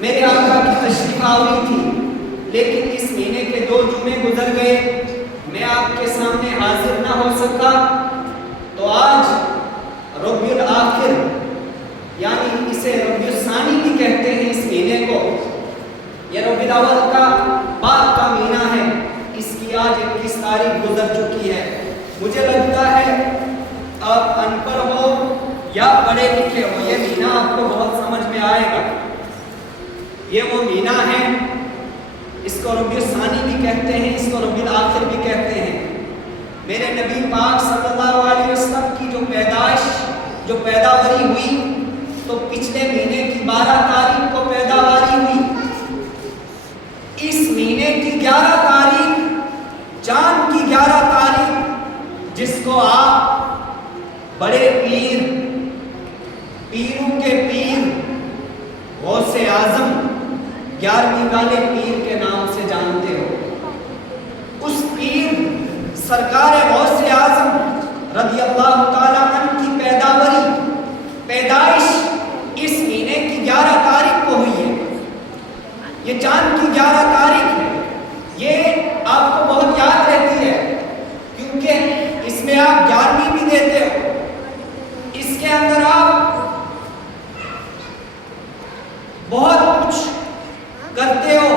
میرے آقا کی تشریف آوری تھی، لیکن اس مہینے کے 2 جمعے گزر گئے، میں آپ کے سامنے حاضر نہ ہو سکا۔ تو آج ربیع الآخر یعنی اسے ربیع الثانی بھی کہتے ہیں اس مہینے کو، یہ ربیع الاول کا بعد کا مہینہ ہے، اس کی آج 21 تاریخ گزر چکی ہے۔ مجھے لگتا ہے آپ ان پڑھ ہو یا پڑھے لکھے ہو، یہ مہینہ آپ کو بہت سمجھ میں آئے گا۔ یہ وہ مہینہ ہے، اس کو ربیع الثانی بھی کہتے ہیں، اس کو ربیع الآخر بھی کہتے ہیں۔ میرے نبی پاک صلی اللہ علیہ وسلم کی جو پیدائش، جو پیداواری ہوئی، تو پچھلے مہینے کی 12 تاریخ کو پیداواری ہوئی۔ اس مہینے کی 11 تاریخ، چاند کی 11 تاریخ، جس کو آپ بڑے پیر، پیروں کے پیر، غوث اعظم 11ویں والے پیر کے نام سے جانتے ہو، اس پیر سرکار غوث اعظم رضی اللہ تعالیٰ عنہ کی پیدائش اس مہینے کی 11 تاریخ کو ہوئی ہے۔ یہ چاند کی 11 تاریخ ہے، یہ آپ کو بہت یاد رہتی ہے کیونکہ اس میں آپ 11ویں بھی دیتے ہو، اس کے اندر آپ بہت کچھ کرتے ہو،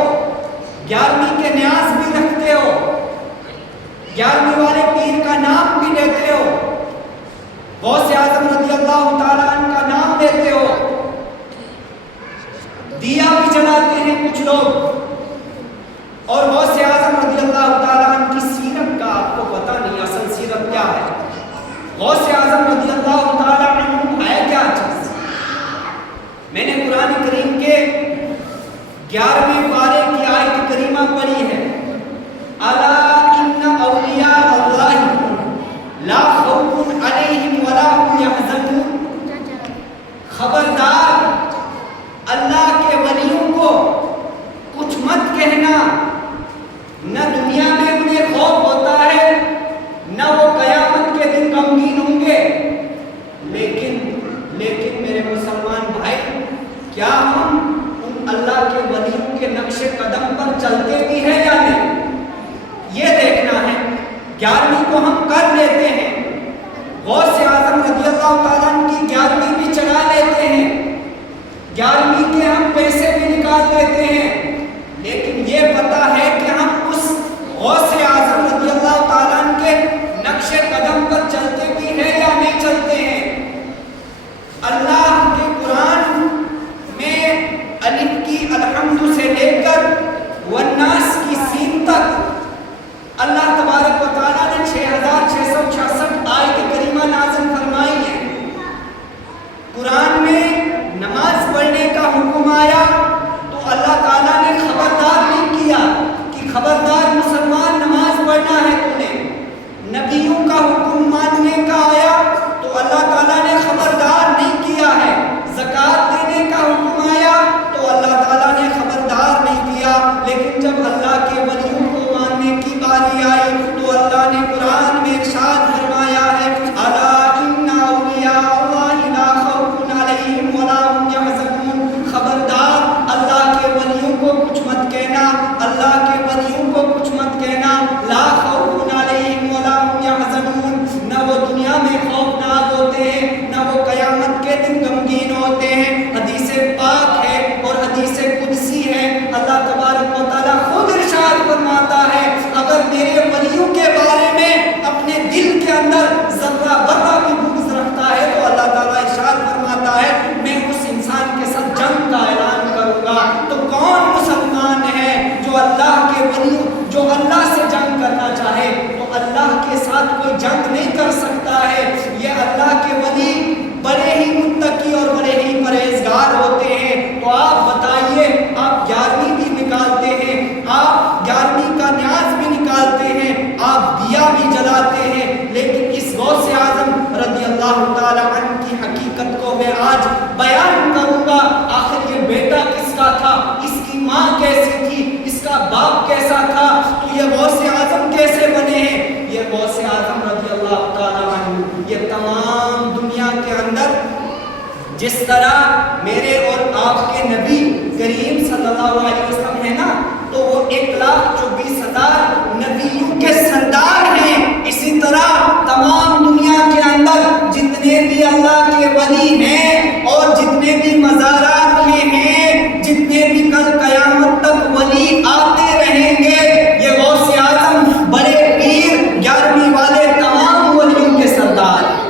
11ویں کے نیاز بھی رکھتے ہو، 11ویں والے پیر کا نام بھی لیتے ہو، غوث اعظم رضی اللہ تعالیٰ عنہ کا نام لیتے ہو، دیا بھی جلاتے ہیں کچھ لوگ، اور غوث اعظم رضی اللہ تعالیٰ عنہ کی سیرت کا آپ کو پتہ نہیں اصل سیرت کیا ہے۔ غوث اعظم رضی اللہ تعالیٰ عنہ ہے کیا چیز؟ میں نے قرآن کریم کے 11ویں پارے کی آیت کریمہ پڑھی ہے، الا ان اولیاء اللہ لا خوف علیہم ولا هم یحزنون، خبردار اللہ کے ولیوں کو کچھ مت کہنا، نہ دنیا میں انہیں خوف ہوتا ہے، نہ وہ قیامت کے دن غمگین ہوں گے۔ لیکن میرے مسلمان بھائی، کیا ہم ان اللہ کے ولیوں کے نقش قدم پر چلتے بھی ہیں یا نہیں؟ یہ دیکھنا ہے۔ 11ویں کو ہم کر لیتے ہیں، غوث اعظم رضی اللہ تعالیٰ عنہ کی 11ویں بھی چڑھا لیتے ہیں، 11ویں کے ہم پیسے بھی نکال لیتے ہیں، لیکن یہ پتہ ہے کہ ہم اس غوث اعظم رضی اللہ تعالیٰ عنہ کے نقش قدم پر چلتے بھی ہیں یا نہیں چلتے ہیں؟ اللہ کے قرآن میں الف کی الحمد سے لے کر والناس کی سین تک اللہ تبارک و تعالیٰ نے 6666 آیت کریمہ نازل فرمائی ہے۔ قرآن میں نماز پڑھنے کا حکم آیا تو اللہ تعالیٰ نے خبردار نہیں کیا کہ خبردار مسلمان نماز پڑھنا ہے تو نے۔ نبیوں کا حکم ماننے کا آیا تو اللہ تعالیٰ نے خبردار نہیں کیا ہے۔ زکوٰۃ دینے کا حکم آیا تو اللہ تعالیٰ نے خبردار نہیں کیا، لیکن جب اللہ کے ولیوں کو ماننے کی باری آئی تو اللہ نے قرآن میں ارشاد فرمایا ہے، الا ان اولیاء اللہ لا خوف علیہم ولا هم یحزنون، خبردار اللہ کے ولیوں کو کچھ مت کہنا، اللہ کے ولیوں کو کچھ مت کہنا، لا خوف علیہم ولا هم یحزنون، نہ وہ دنیا میں خوفناک ہوتے ہیں، نہ وہ قیامت کے دن غمگین ہوتے ہیں۔ حدیث پاک ہے اور حدیث قدسی ہے، اللہ تبارک و تعالیٰ خود ارشاد فرماتا ہے، اگر میرے ولیوں کے بارے میں اپنے دل کے اندر ذرہ برہ بھی بغض رکھتا ہے تو اللہ تعالیٰ ارشاد فرماتا ہے میں اس انسان کے ساتھ جنگ کا اعلان کروں گا۔ تو کون مسلمان ہے جو اللہ کے ولیوں، جو اللہ سے جنگ کرنا چاہے؟ تو اللہ کے ساتھ کوئی جنگ نہیں کر سکتا ہے۔ یہ اللہ کے ولی بڑے ہی متقی اور بڑے ہی پرہیزگار ہوتے ہیں۔ تو آپ بتائیے، آپ 11ویں بھی نکالتے ہیں، آپ 11ویں کا نیاز بھی نکالتے ہیں، آپ دیا بھی جلاتے ہیں، لیکن اس غوث اعظم رضی اللہ تعالیٰ عنہ کی حقیقت کو میں آج بیان کروں گا۔ آخر یہ بیٹا کس کا تھا، اس کی ماں کیسی تھی، اس کا باپ کیسا تھا، تو یہ غوث اعظم کیسے بنے ہیں؟ یہ غوث اعظم رضی اللہ تعالیٰ عنہ یہ تمام دنیا کے اندر جس طرح میرے اور آپ کے نبی کریم صلی اللہ علیہ وسلم ہے نا تو وہ 1,24,000 نبیوں کے سردار ہیں. اسی طرح تمام دنیا کے اندر جتنے بھی اللہ کے ولی ہیں اور جتنے بھی مزارات میں ہیں، جتنے بھی کل قیامت تک ولی آتے رہیں گے، یہ غوث اعظم بڑے پیر 11ویں والے تمام ولیوں کے سردار ہیں،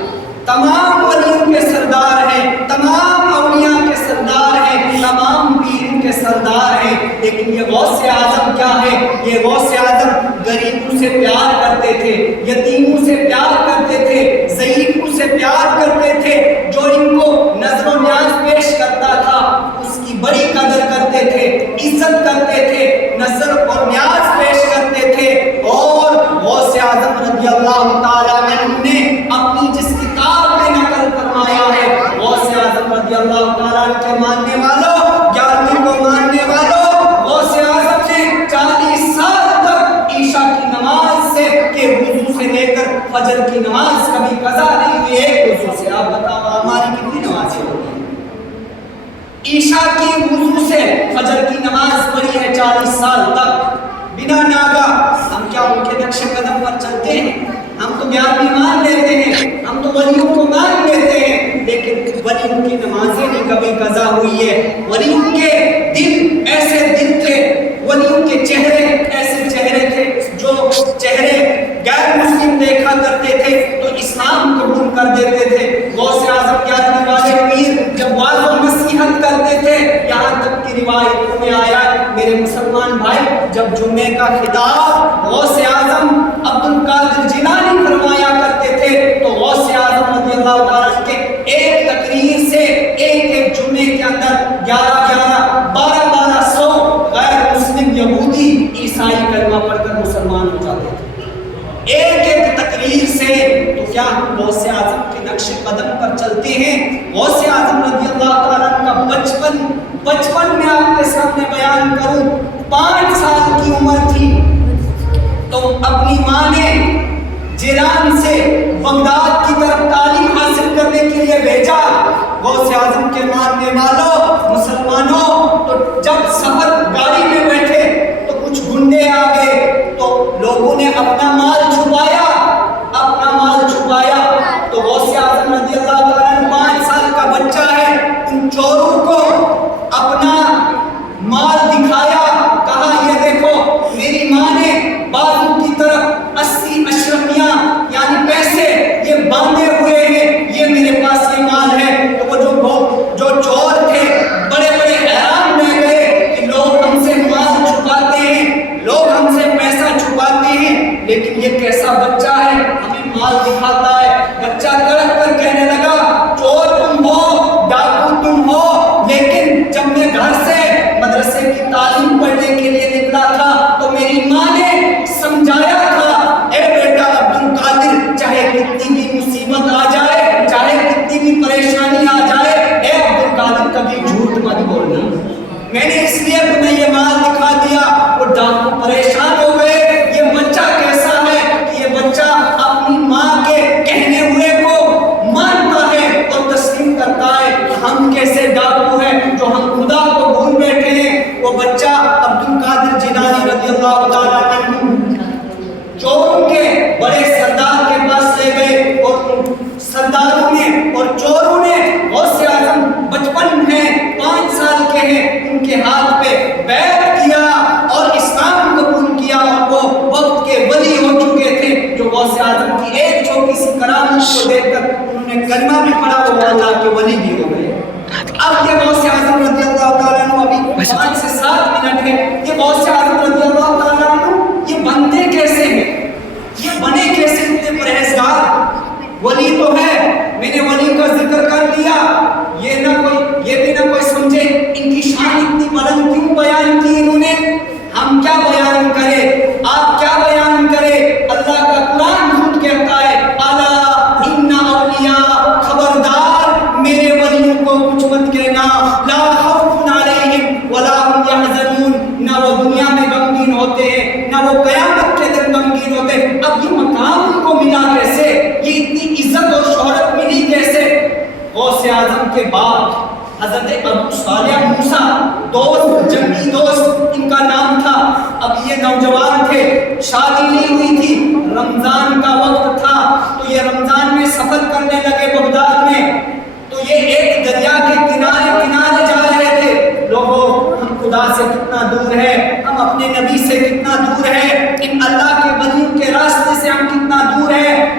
تمام ولیوں کے سردار ہیں، تمام اولیاء کے سردار ہیں، تمام پیروں کے سردار ہیں. لیکن یہ غوث اعظم کیا ہے؟ یہ غوث اعظم غریبوں سے پیار کرتے تھے، یتیموں سے پیار کرتے تھے، ضعیفوں سے پیار کرتے تھے. جو ان کو نظر و نیاز پیش کرتا تھا اس کی بڑی قدر کرتے تھے، عزت کرتے تھے، نظر اور نیاز پیش کرتے تھے. اور غوث اعظم رضی اللہ تعالیٰ عنہ نے اپنی جس کتاب میں نقل فرمایا ہے، غوث اعظم رضی اللہ تعالیٰ عنہ کے ماننے والوں، 11ویں کو ماننے والوں، غوث اعظم نے 40 سال تک عشاء کی نماز سے کے وضو سے لے کر فجر کی نماز کبھی قضا نہیں ہوئی ایک وضو سے. آپ بتاؤ ہماری کتنی نمازیں ہوتی ہیں؟ عشاء کی وضو سے فجر کی نماز پڑھی ہے 40 سال تک بنا ناگا. ہم کیا ان کے نقش قدم پر چلتے ہیں؟ ہم تو 11ویں مان لیتے ہیں، ہم تو ولیوں کو مان لیتے ہیں، لیکن ولیوں کی نمازیں نہیں کبھی قضا ہوئی ہے. ولیوں کے دل ایسے دل تھے، ولیوں کے چہرے ایسے چہرے تھے جو چہرے غیر مسلم دیکھا کرتے تھے تو اسلام قبول کر دیتے تھے. غوث اعظم 11ویں والے پیر جب واعظ و نصیحت کرتے تھے، یہاں تک کی روایت میں آیا میرے مسلمان بھائی، جب جمعے کا خطاب غوث اعظم عبد القادر جیلانی فرمایا کرتے تھے تو غوث اعظم رضی اللہ تعالیٰ کے ایک تقریر سے ایک جمعے کے اندر 12,1200 غیر مسلم یہودی عیسائی کلمہ پڑھ کر مسلمان ہو جاتے تھے ایک تقریر سے. تو کیا ہم غوث اعظم کے نقش قدم پر چلتے ہیں؟ غوث اعظم رضی اللہ تعالیٰ کا بچپن میں آپ کے سامنے بیان کروں. 5 سال کی عمر تھی تو اپنی ماں نے جیلان سے بغداد کی طرف تعلیم حاصل کرنے کے لیے بھیجا. غوث اعظم کے ماننے والوں مسلمانوں، تو جب سفر گاڑی میں بیٹھے تو کچھ گنڈے آ گئے تو لوگوں نے اپنا مال چھپایا. تو غوث اعظم رضی اللہ تعالیٰ 5 سال کا بچہ ہے، ان چوروں کو اپنا مال دکھایا، کہا یہ دیکھو میری ماں نے بازو کی طرف 80 اشرفیاں یعنی پیسے یہ باندھے ہوئے ہیں، یہ میرے پاس یہ مال ہے. تو وہ جو چور تھے بڑے بڑے حیران رہ گئے کہ لوگ ہم سے مال چھپاتے ہیں، لوگ ہم سے پیسہ چھپاتے ہیں، لیکن یہ کیسا بچہ ہے ہمیں مال دکھاتا ہے. بچہ تڑپ کر کہنے لگا چور تم ہو، ڈاکو تم ہو، لیکن جب میں گھر سے مدرسے کی تعلیم پڑھنے کے لیے نکلا تھا تو میری ماں نے سمجھایا تھا اے بیٹا عبد القادر، چاہے کتنی بھی مصیبت آ جائے، چاہے کتنی بھی پریشانی آ جائے، اے عبد القادر کبھی جھوٹ مت بولنا. میں نے اس لیے تمہیں یہ مال دکھا دیا. وہ ڈاکو پریشان ہو گئے، یہ بچہ کیسا ہے کہ یہ بچہ اپنی ماں کے کہنے ہوئے کو مانتا ہے اور تسلیم کرتا ہے. ہم کیسے ڈاکو ہیں جو ہم خدا کو بھول بیٹھے ہیں. وہ بچہ عبد القادر جیلانی رضی اللہ تعالیٰ عنہ چوروں کے بڑے سردار کے پاس لے گئے اور سرداروں نے اور چوروں نے غوث اعظم بچپن میں 5 سال کے ہیں ان کے ہاتھ پہ بیعت کیا اور اسلام قبول کیا اور وہ وقت کے ولی ہو چکے تھے. جو غوث اعظم کی ایک چھوٹی سی کرامت کو دیکھ کر انہوں نے کلمہ بھی پڑھا، وہ اللہ کے ولی بھی ہو گئے. اب یہ غوث اعظم رضی اللہ تعالیٰ عنہ ابھی 5 سے 7 منٹ ہے. یہ غوث اعظم رضی اللہ تعالیٰ عنہ یہ بنتے کیسے ہیں، یہ بنے کیسے اتنے پرہیزگار؟ ولی تو ہے، میں نے ولی کا ذکر کر دیا، یہ بھی نہ کوئی سمجھے ان کی شان اتنی بلند کیوں بیان کی انہوں نے. ہم کیا بیان کریں، آپ کیا بیان کریں؟ اللہ کا قرآن خود کہتا ہے الا ان اولیاء، خبردار میرے ولیوں کو کچھ مت کہنا، لا خوف علیہم ولا هم يحزنون، نہ وہ دنیا میں غمگین ہوتے ہیں نہ وہ قیامت کے دن غمگین ہوتے ہیں. اب یہ مقام ان کو ملا کیسے، یہ اتنی عزت اور شہرت ملی کیسے؟ غوث اعظم کے بعد حضرت ابو صالح موسیٰ دوست، جنگی دوست ان کا نام تھا. اب یہ نوجوان تھے، شادی نہیں ہوئی تھی، رمضان کا وقت تھا، تو یہ رمضان میں سفر کرنے لگے بغداد میں. تو یہ ایک دریا کے کنارے کنارے جا رہے تھے. لوگوں، ہم خدا سے کتنا دور ہے، ہم اپنے نبی سے کتنا دور ہے، ان اللہ کے ولیوں کے راستے سے ہم کتنا دور ہے.